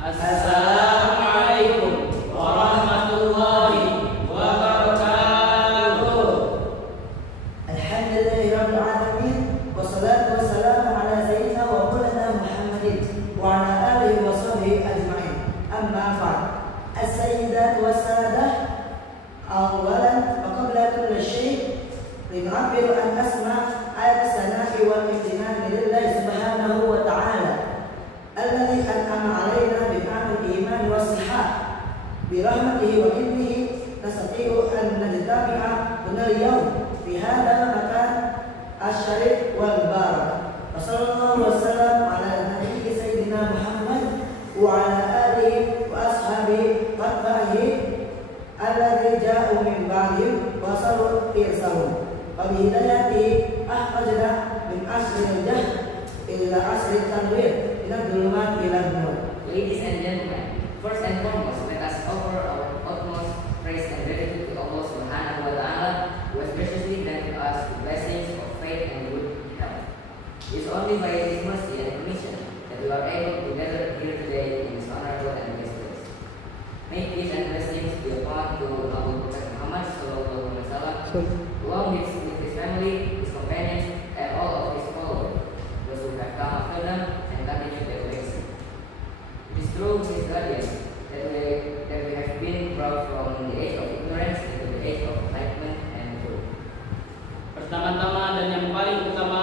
Assalamualaikum warahmatullahi wabarakatuh. Alhamdulillahirabbil alamin wassalatu wassalamu ala sayyidina wa maulana Muhammadin wa ala alihi wa sahbihi ajma'in. Amma ba'd. As-sayyidat was-sadah, awalan wa qabla kulli syai' lin'abbiru an asma' ayat sana'i wal imtinan lillahi subhanahu wa ta'ala alladhi an'ama 'alaina bi ni'amil iman was-sihah bi rahmatihi wa idnihi nastati'u an najtami'a huna al-yawm fi hadzal makan asy-syarif wal barak. Wassallallahu wasallam ala nabiyyi sayyidina Muhammad wa ala alihi wa ashabihi wa atba'ihi alladzi ja'u min ba'dihim wa saru irsahum wa bi hidayatihi ahfajna min asril jahl ila asril tanwir ila dhulumat ila nur. Ladies and gentlemen, first and foremost, let us offer our utmost praise and gratitude to Allah Subhanahu wa Ta'ala, who has graciously granted us the blessings of faith and good health. It is only by His mercy and permission that we are able to gather here today in this honorable and blessed place. May peace and blessings be upon the Honorable Prophet Muhammad Sallallahu Alaihi Wasallam, along with his family, his companions, and all of his followers, those who have come after them and continue their legacy. It is through his guidance that we have been brought from the age of ignorance into the age of enlightenment and truth. Pertama-tama dan yang paling utama,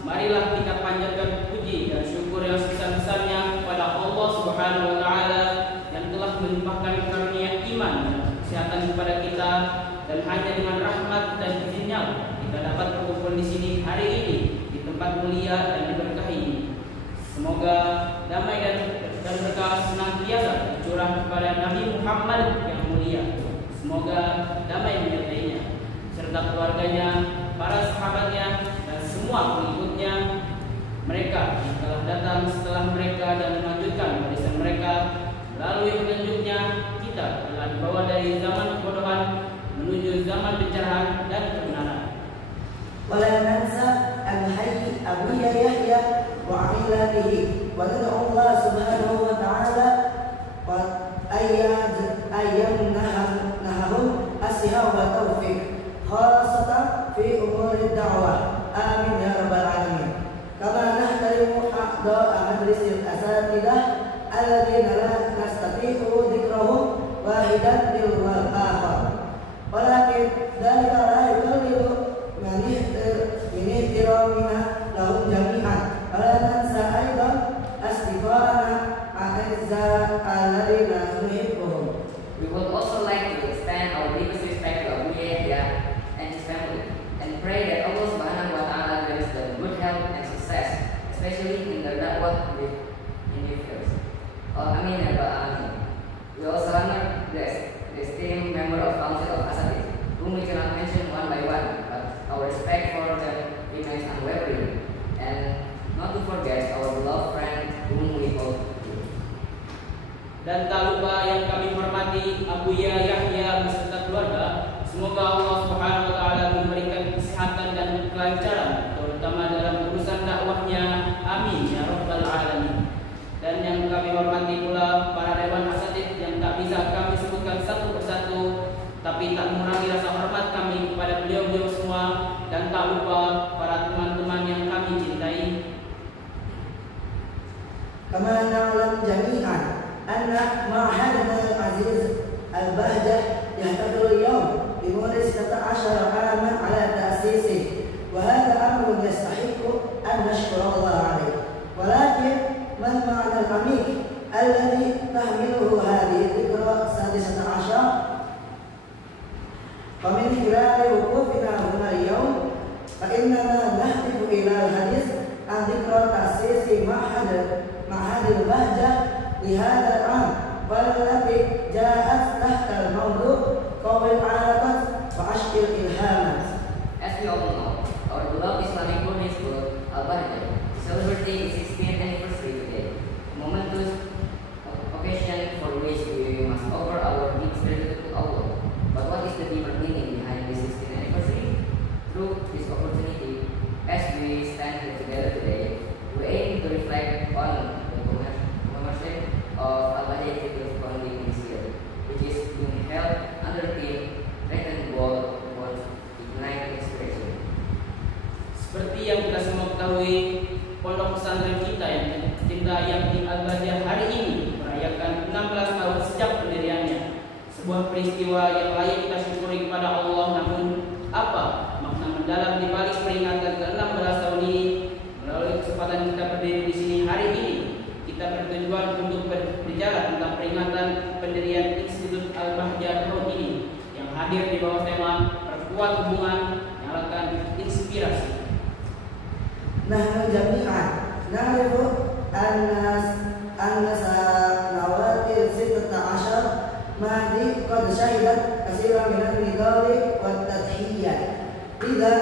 marilah kita panjatkan puji dan syukur yang sebesar-besarnya kepada Allah Subhanahu wa Ta'ala yang telah melimpahkan karunia iman dan kesehatan kepada kita, dan hanya dengan rahmat dan izinnya kita dapat berkumpul di sini hari ini di tempat mulia dan diberkahi ini. Semoga damai dan berkah senantiasa tercurah kepada Nabi Muhammad yang mulia. Semoga damai menyertainya serta keluarganya, para sahabatnya, dan semua pengikutnya, mereka yang telah datang setelah mereka dan melanjutkan warisan mereka. Melalui petunjuknya kita telah dibawa dari zaman kebodohan menuju zaman pencerahan dan kebenaran. Wala nansa al-hayy Abu Yahya wa ailatihi wa nad'u Allah subhanahu wa ta'ala wa ayyamnahum as-siha wa tawfiq khasatan fi umuri da'wah. Amin ya rabbal alamin. Kama nahtarimu a'dha'a majlisil asatidah alladzina la nastati'u dzikrahum wahidan lil akhar. Walakin dzalika la yuqallilu min ihtiramina lahum jami'an. Wala nansa aidan asdiqana a'izza alladzina nuhibbuhum. We would also like to extend our deepest respect to Abu Yahya and his family, and pray that Allah Subhanahu wa Ta'ala grants them good health and success, especially in their da'wah with individuals. Amin ya Rabbal Alamin. We also honor the esteemed member of Council of Asatidz, whom we cannot mention one by one, but our respect for them remains unwavering, and not to forget our beloved friend whom we hold. Dan tak lupa yang kami hormati Abu Yahya beserta keluarga. Semoga Allah Subhanahu wa Ta'ala memberikan kesehatan dan kelancaran, terutama dalam urusan dakwahnya. Amin ya rabbal alamin. Dan yang kami hormati pula para dewan asatidz yang tak bisa kami sebutkan satu persatu, tapi tak mengurangi rasa hormat kami kepada beliau-beliau semua. Dan tak lupa para teman-teman yang kami cintai. Kama na'lam jami'an anna ma'hadana al-aziz al-bahjah yahtafilu al-yawm bimulid 16 aman ala ta'sisi, wa hadha amrun yastahiqu an nashkura Allah alayh. Walakin man ma'na al-amiq alladhi tahmiluhu hadhihi dhikra 16 فمن خلال وقوفنا هنا اليوم فإننا نهدف إلى الحديث عن ذكرى تأسيس معهد البهجة لهذا العام، والتي جاءت تحت الموضوع قوي العلاقة وعشق الإلهامات. As we all know, our beloved Islamic boarding school, Al-Bahjah, is celebrating its 16th anniversary today, a momentous occasion for which we must offer our deepest gratitude to Allah. But what is the deeper meaning behind this 16th anniversary? Through this opportunity, as we stand here together today, we aim to reflect on the commemoration of saja hari ini merayakan 16 tahun sejak pendiriannya. Sebuah peristiwa yang layak kita syukuri kepada Allah. Namun apa makna mendalam di balik peringatan ke-16 tahun ini? Melalui kesempatan kita berdiri di sini hari ini, kita bertujuan untuk berbicara tentang peringatan pendirian Institut Al-Bahjah tahun ini yang hadir di bawah tema Perkuat Hubungan, Nyalakan Inspirasi. Nahnu jami'an na'rifu anna sanawatil 16 Mahdi qad syahidat katsiran minal nidali wat tadhiyat. Idza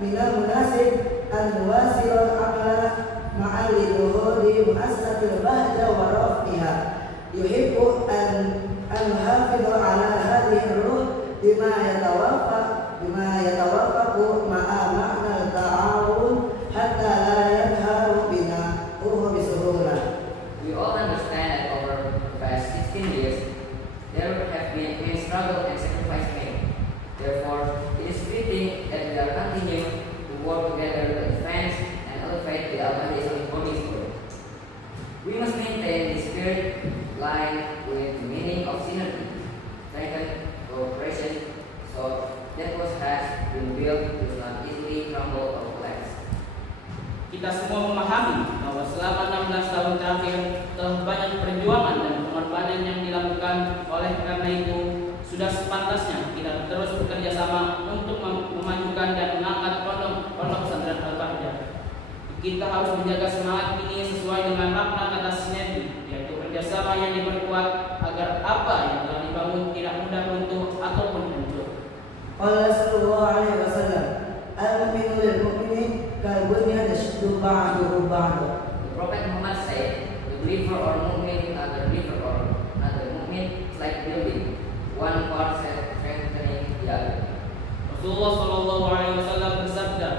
minal munasib an nuwasil al-amala ma'a liduhuri muassasatil bahjah wa rafiha. Yuhibbu an nuhafidhu ala hadhihi ar-ruh bima yatawaffaqu ma'a ma'na al-ta'awun hatta la yanharu bina bisuhulah. We all understand that over the past 16 years, there have been immense struggle and sacrifice made. Therefore, it is fitting that we are continuing to work together to advance and elevate the Al-Bahjah Islamic Boarding School. We must maintain the spirit aligned with the meaning of synergy, strengthen cooperation, so that what has been built does not easily crumble or collapse. Kita semua memahami bahwa selama 16 tahun terakhir telah banyak perjuangan dan pengorbanan yang dilakukan. Oleh karena itu, sudah sepantasnya kita terus bekerja sama untuk memajukan dan mengangkat pondok pesantren Al-Bahjah. Kita harus menjaga semangat ini sesuai dengan makna kata sinergi, yaitu kerjasama yang diperkuat agar apa yang telah dibangun tidak mudah runtuh ataupun hancur. Qala sallallahu alaihi wasallam, al-mu'minu lil mu'mini kal bunyan yashuddu ba'duhu ba'da. The Prophet Muhammad said, the believer or mu'min with another believer or another mu'min is like building, one part strengthening the other. Rasulullah Shallallahu Alaihi Wasallam bersabda,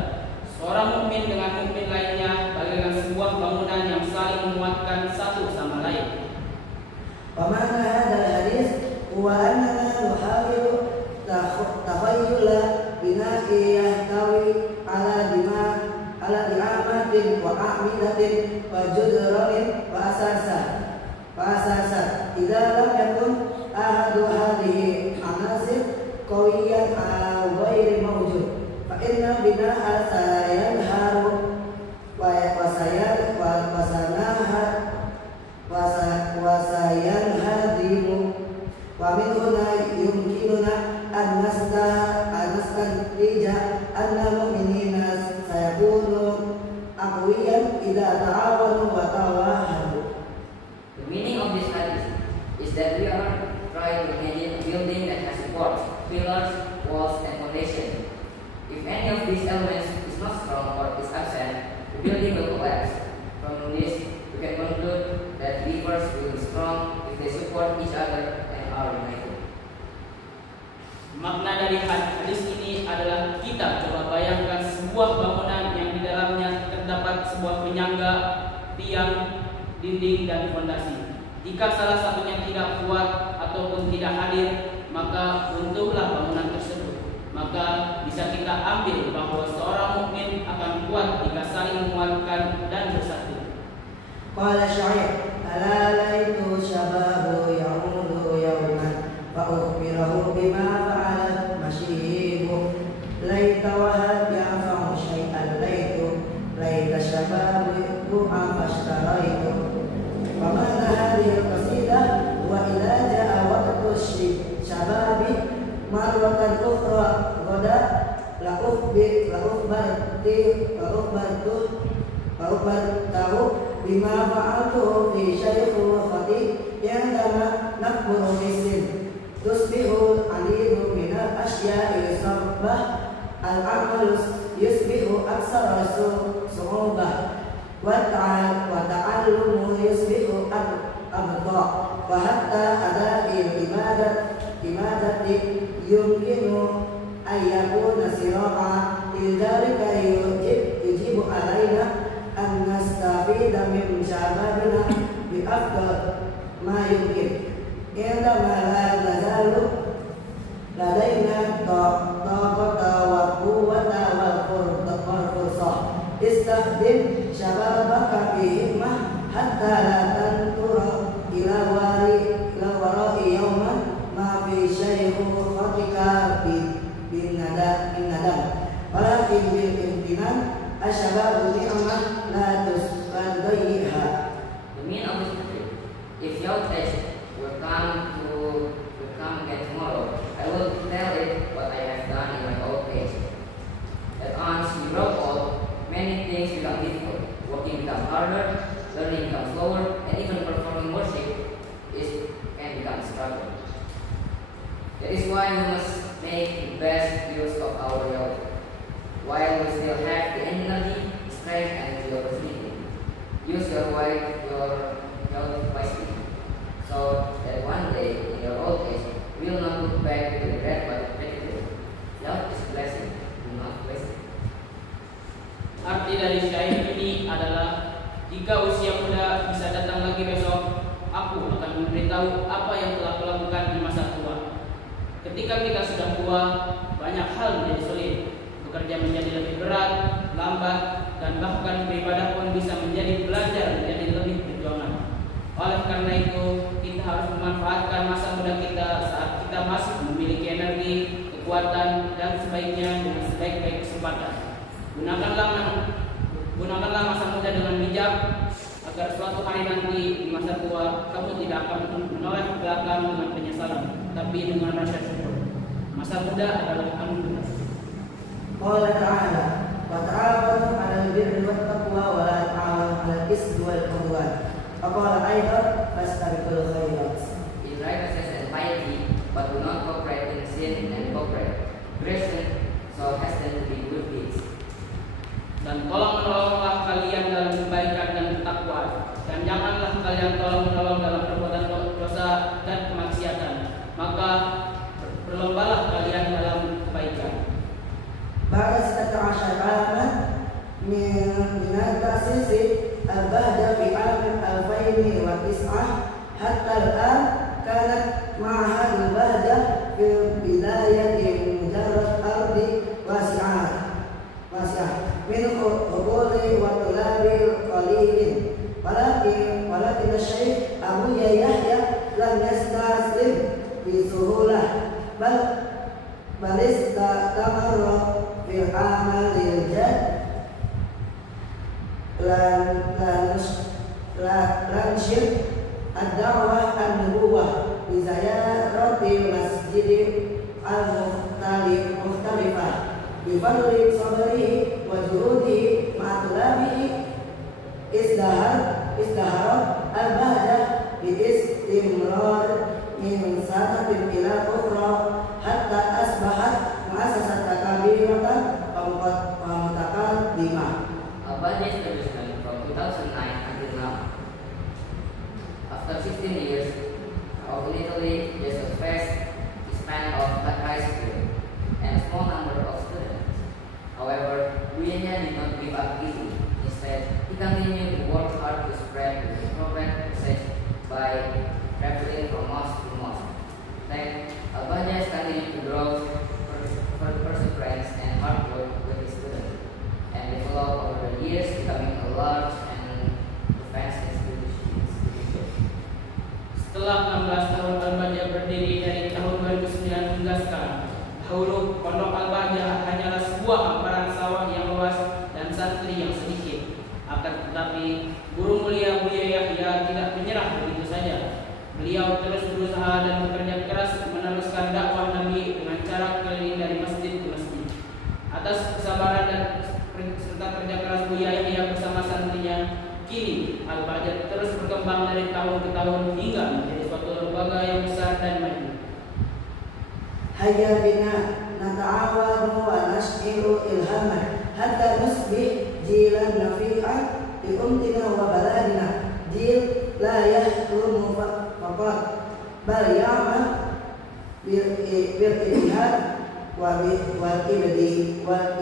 seorang mukmin dengan mukmin lainnya bagaikan sebuah bangunan yang saling menguatkan satu sama lain. Pemana hadal hadis huwa annana nuhawilu takhayyula bina'i yahtawi ala di'amatin wa a'midatin wa judranin wa asasat idza lam yakun ahadu hadhihi anasir qawiyan aw ghairi mawjud fa inna bina'a sayanharu wa sayanhadimu wa min huna yumkinuna an nastantija anna mu'minina sayakunu aqwiyan idza ta'awanu wa tawahadu. The meaning of this hadith is that we are trying to imagine a building that has supports, pillars, walls, and foundation. If any of these elements is not strong or is absent, the building will collapse. From this, we can conclude that believers will be strong if they support each other and are united. Makna dari hadis ini adalah kita coba bayangkan sebuah bangunan yang di dalamnya terdapat sebuah penyangga, tiang, dinding, dan fondasi. Jika salah satunya tidak kuat ataupun tidak hadir, maka runtuhlah bangunan tersebut. Maka bisa kita ambil bahwa seorang mukmin akan kuat jika saling menguatkan dan bersatu. Qala syair ala laitu syababu ya'udu yawman fa ukhbirahu bima fa'alat masyibu laita wahad ya'fa'u syai'an laita syababu afashtaraitu wa mana hadhihi al-qasidah wa idza ja'a waqtu syababi marwatan ukhra ghada la ukhbartu bima fa'altu fi syaikhati yandama nakburu bisin tusbihu alihu minal asya'i sabbah al-amalu yusbihu aksara su'ubah wa ta'allumu yusbihu abda wa hatta adai imadati yumkinu ayyakuna sira'a lidhalika yujibu alaina an nastafida min syababina bi afdal ma yumkin indama la nazalu ladaina taqata wa quwwata wal fursa istakhdim syababaka bi hikmah hatta la dengan asyababu ni'mah la tudayyi'ha. The meaning of this prayer: if your age will come again tomorrow, I will tell it what I have done in my old age. That once you grow old, many things become difficult. Working becomes harder, learning becomes slower, and even performing worship can become a struggle. That is why we must make the best use of our youth, while we still have the energy, strength, and the opportunity. Use your youth wisely, so that one day in your old age we will not look back to regret but gratitude. Youth is a blessing, do not waste it. Arti dari syair ini adalah, jika usia muda bisa datang lagi besok, aku akan memberitahu apa yang telah kulakukan di masa tua. Ketika kita sudah tua, banyak hal menjadi sulit. Bekerja menjadi lebih berat, lambat, dan bahkan beribadah pun bisa menjadi belajar menjadi lebih perjuangan. Oleh karena itu, kita harus memanfaatkan masa muda kita saat kita masih memiliki energi, kekuatan, dan sebaiknya dengan sebaik-baik kesempatan. Gunakanlah masa muda dengan bijak, agar suatu hari nanti di masa tua kamu tidak akan menoleh ke belakang dengan penyesalan, tapi dengan rasa syukur. Masa muda adalah anugerah. Qala ta'ala wa ta'awanu 'alal birri wat taqwa wa la ta'awanu 'alal ismi wal 'udwan. Qala aidan fastabiqul khairat. In righteousness and piety, but do not cooperate in sin and progression, so hasten to be good deeds. Dan tolong-menolonglah kalian dalam kebaikan dan takwa, dan janganlah kalian tolong-menolong dalam perbuatan dosa dan kemaksiatan. Maka berlombalah kalian dalam kebaikan. Ba'da 16 alaman min al-ta'sisi al-bahda fi alam 2009 hatta al-an kanat ma'had al-bahda fi bidayati mujarrad ardi wasi'ah min uquli wa tulabi qalilin walakin asy-syaikh Abu Yahya lam yastaslim bi suhulah bal istamarra fil amal lil jad lan syirk ad-da'wah an-nubuwah bi ziyaratil masjid al-mukhtalifah bi fadli sabrihi wa juhudi ma'tulabihi izdaharat al-bahda bi istimrar min sanatin ila ukhra hatta asbahat mu'assasat kabiratan wa mutaqaddimah. Al-Bahda establishment from 2009 until now. After 16 years of Italy, there's a fast span of high school and a small number of students. However, Buyanya did not give up easily. Instead, he continued to work hard to spread the prophet message by traveling from mosque to mosque. Then, Al-Bahda continued to grow for perseverance and hard work with his students, and developed over the years, becoming a large and advanced institution. Setelah 16 tahun Al-Bahda berdiri dari tahun 2009 hingga sekarang, dahulu Pondok Al-Bahda hanyalah sebuah hamparan sawah yang luas dan santri yang sedikit. Akan tetapi, Guru Mulia Buya Yahya tidak menyerah begitu saja. Beliau terus berusaha dan bekerja keras meneruskan dakwah Nabi dengan cara keliling dari masjid ke masjid. Atas kesabaran dan serta kerja keras Buya Yahya bersama santrinya, kini Al-Bahda terus berkembang dari tahun ke tahun hingga menjadi suatu lembaga yang besar dan maju. Hayya bina nata'awanu wa nash'iru ilhaman hatta nusbih jilan nafi'an bi umtina wa baladina, jil la yahkumu faqat bal ya'mal bil ijtihad wal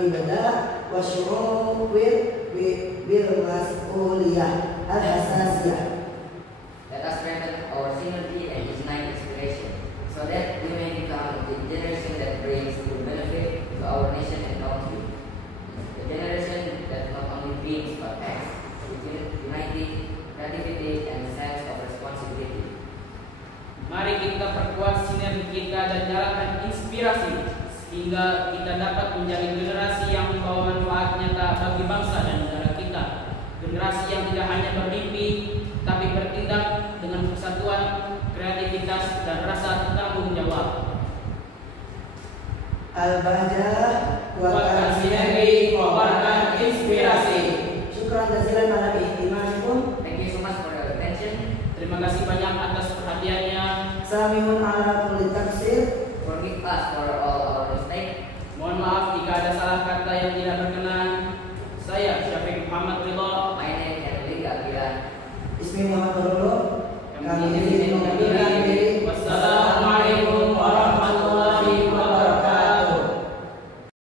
ibada wa syu'ur bil mas'uliyah al-hasasiyah. Let us strengthen our synergy and ignite inspiration, so that we may become the generation that brings good benefit to our nation and country. The generation that not only dreams but acts with unity, creativity, and sense of responsibility. Mari kita perkuat sinergi kita dan jalankan inspirasi sehingga kita dapat menjadi generasi yang membawa manfaat nyata bagi bangsa dan negara kita. Generasi yang tidak hanya bermimpi, tapi bertindak dengan persatuan, kreativitas, dan rasa tanggung jawab. Al-Bahjah Kuatkan sinergi, kobarkan inspirasi. Syukran jazilan ala ihtimamikum. Thank you so much for your attention. Terima kasih banyak atas perhatiannya. Samihun ala kulli tafsir. Forgive us for all our mistakes. Mohon maaf jika ada salah kata yang tidak berkenan. Saya Syafiq Muhammad Ridho. My name is Enrique Aguilar. Ismi Muhammad